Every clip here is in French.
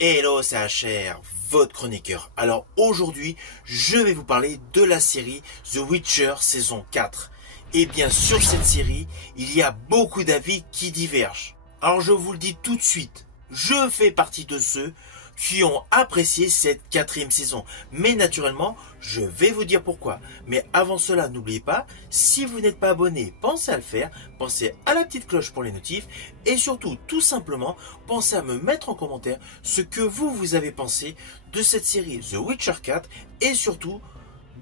Hello, c'est HR, votre chroniqueur. Alors aujourd'hui, je vais vous parler de la série The Witcher saison 4. Et bien sur cette série, il y a beaucoup d'avis qui divergent. Alors je vous le dis tout de suite, je fais partie de ceux qui ont apprécié cette quatrième saison. Mais naturellement, je vais vous dire pourquoi. Mais avant cela, n'oubliez pas, si vous n'êtes pas abonné, pensez à le faire. Pensez à la petite cloche pour les notifs. Et surtout, tout simplement, pensez à me mettre en commentaire ce que vous avez pensé de cette série The Witcher 4. Et surtout,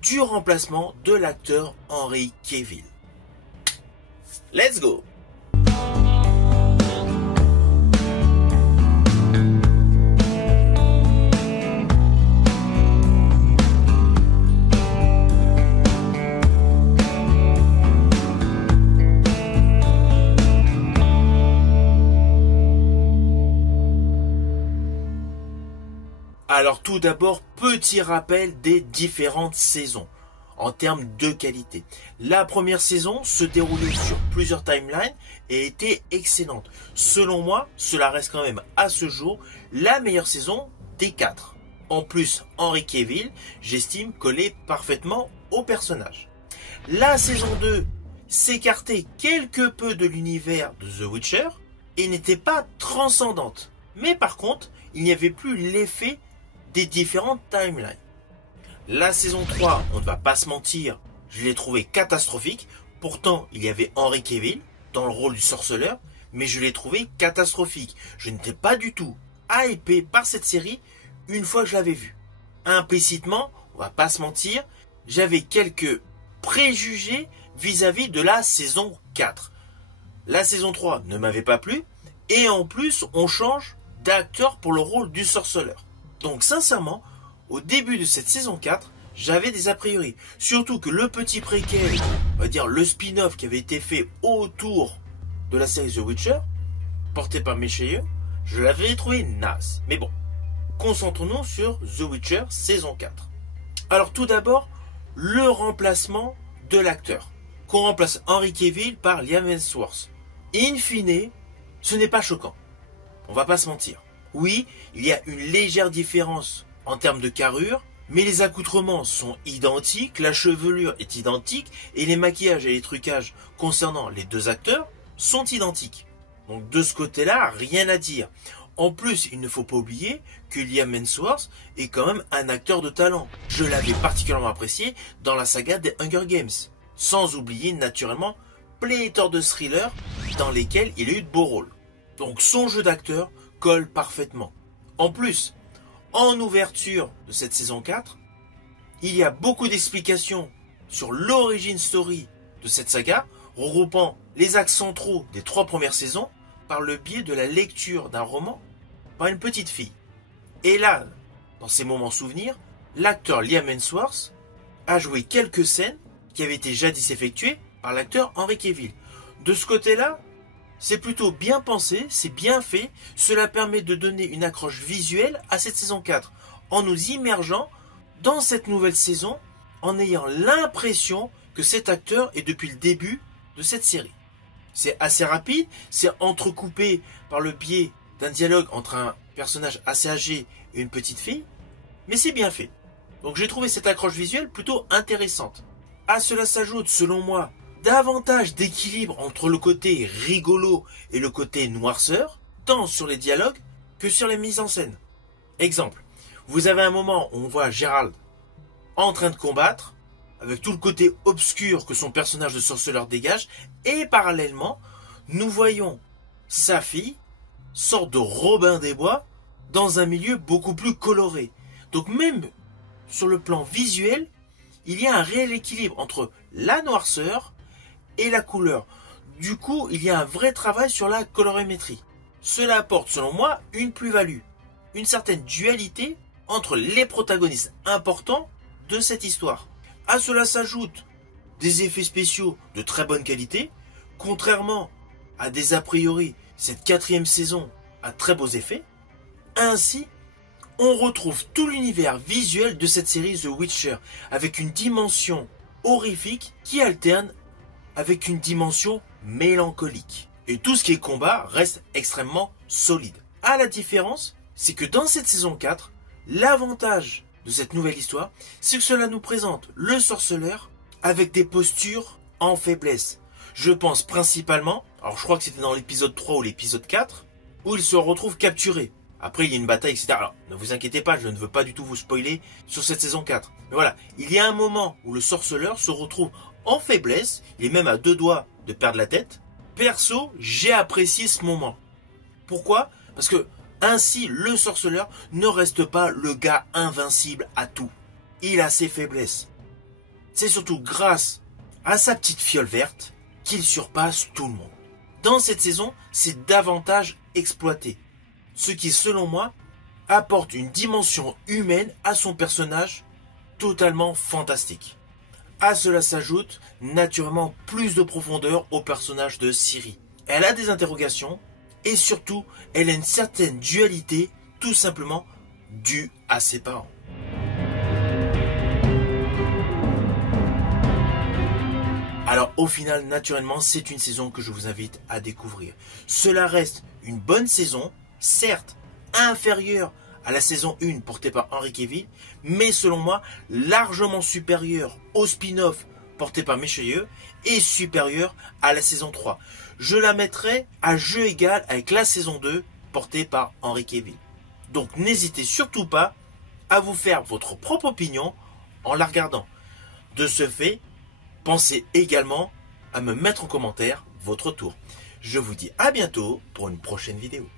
du remplacement de l'acteur Henry Cavill. Let's go! Alors tout d'abord, petit rappel des différentes saisons en termes de qualité. La première saison se déroulait sur plusieurs timelines et était excellente. Selon moi, cela reste quand même à ce jour la meilleure saison des 4. En plus, Henry Cavill, j'estime coller parfaitement au personnage. La saison 2 s'écartait quelque peu de l'univers de The Witcher et n'était pas transcendante. Mais par contre, il n'y avait plus l'effet des différentes timelines. La saison 3, on ne va pas se mentir, je l'ai trouvé catastrophique. Pourtant, il y avait Henry Cavill dans le rôle du sorceleur, mais je l'ai trouvé catastrophique. Je n'étais pas du tout hypé par cette série une fois que je l'avais vue. Implicitement, on va pas se mentir, j'avais quelques préjugés vis-à-vis de la saison 4. La saison 3 ne m'avait pas plu, et en plus, on change d'acteur pour le rôle du sorceleur. Donc sincèrement, au début de cette saison 4, j'avais des a priori. Surtout que le petit préquel, on va dire le spin-off qui avait été fait autour de la série The Witcher, porté par Michel, je l'avais trouvé naze. Mais bon, concentrons-nous sur The Witcher saison 4. Alors tout d'abord, le remplacement de l'acteur. Qu'on remplace Henry Cavill par Liam Hemsworth. In fine, ce n'est pas choquant. On va pas se mentir. Oui, il y a une légère différence en termes de carrure, mais les accoutrements sont identiques, la chevelure est identique et les maquillages et les trucages concernant les deux acteurs sont identiques. Donc de ce côté-là, rien à dire. En plus, il ne faut pas oublier que Liam Hemsworth est quand même un acteur de talent. Je l'avais particulièrement apprécié dans la saga des Hunger Games. Sans oublier naturellement pléthore de thrillers dans lesquels il a eu de beaux rôles. Donc son jeu d'acteur colle parfaitement. En plus, en ouverture de cette saison 4, il y a beaucoup d'explications sur l'origine story de cette saga, regroupant les axes centraux des 3 premières saisons par le biais de la lecture d'un roman par une petite fille. Et là, dans ces moments souvenirs, l'acteur Liam Hemsworth a joué quelques scènes qui avaient été jadis effectuées par l'acteur Henry Cavill. De ce côté-là, c'est plutôt bien pensé, c'est bien fait, cela permet de donner une accroche visuelle à cette saison 4, en nous immergeant dans cette nouvelle saison, en ayant l'impression que cet acteur est depuis le début de cette série. C'est assez rapide, c'est entrecoupé par le biais d'un dialogue entre un personnage assez âgé et une petite fille, mais c'est bien fait. Donc j'ai trouvé cette accroche visuelle plutôt intéressante. À cela s'ajoute, selon moi, davantage d'équilibre entre le côté rigolo et le côté noirceur, tant sur les dialogues que sur les mises en scène. Exemple, vous avez un moment où on voit Geralt en train de combattre, avec tout le côté obscur que son personnage de sorceleur dégage, et parallèlement, nous voyons sa fille, sorte de Robin des Bois, dans un milieu beaucoup plus coloré. Donc même sur le plan visuel, il y a un réel équilibre entre la noirceur et la couleur. Du coup, il y a un vrai travail sur la colorimétrie. Cela apporte, selon moi, une plus-value, une certaine dualité entre les protagonistes importants de cette histoire. À cela s'ajoutent des effets spéciaux de très bonne qualité, contrairement à des a priori, cette 4e saison a très beaux effets. Ainsi, on retrouve tout l'univers visuel de cette série The Witcher, avec une dimension horrifique qui alterne avec une dimension mélancolique. Et tout ce qui est combat reste extrêmement solide. À la différence c'est que dans cette saison 4, l'avantage de cette nouvelle histoire, c'est que cela nous présente le sorceleur avec des postures en faiblesse. Je pense principalement, alors je crois que c'était dans l'épisode 3 ou l'épisode 4, où il se retrouve capturé. Après, il y a une bataille, etc. Alors, ne vous inquiétez pas, je ne veux pas du tout vous spoiler sur cette saison 4. Mais voilà, il y a un moment où le sorceleur se retrouve en faiblesse, il est même à 2 doigts de perdre la tête. Perso, j'ai apprécié ce moment. Pourquoi? Parce que ainsi, le sorceleur ne reste pas le gars invincible à tout. Il a ses faiblesses. C'est surtout grâce à sa petite fiole verte qu'il surpasse tout le monde. Dans cette saison, c'est davantage exploité. Ce qui, selon moi, apporte une dimension humaine à son personnage totalement fantastique. À cela s'ajoute naturellement plus de profondeur au personnage de Ciri. Elle a des interrogations et surtout, elle a une certaine dualité tout simplement due à ses parents. Alors au final, naturellement, c'est une saison que je vous invite à découvrir. Cela reste une bonne saison, certes inférieure à la saison 1 portée par Henry Cavill, mais selon moi, largement supérieure au spin-off porté par Michelieu et supérieure à la saison 3. Je la mettrai à jeu égal avec la saison 2 portée par Henry Cavill. Donc n'hésitez surtout pas à vous faire votre propre opinion en la regardant. De ce fait, pensez également à me mettre en commentaire votre tour. Je vous dis à bientôt pour une prochaine vidéo.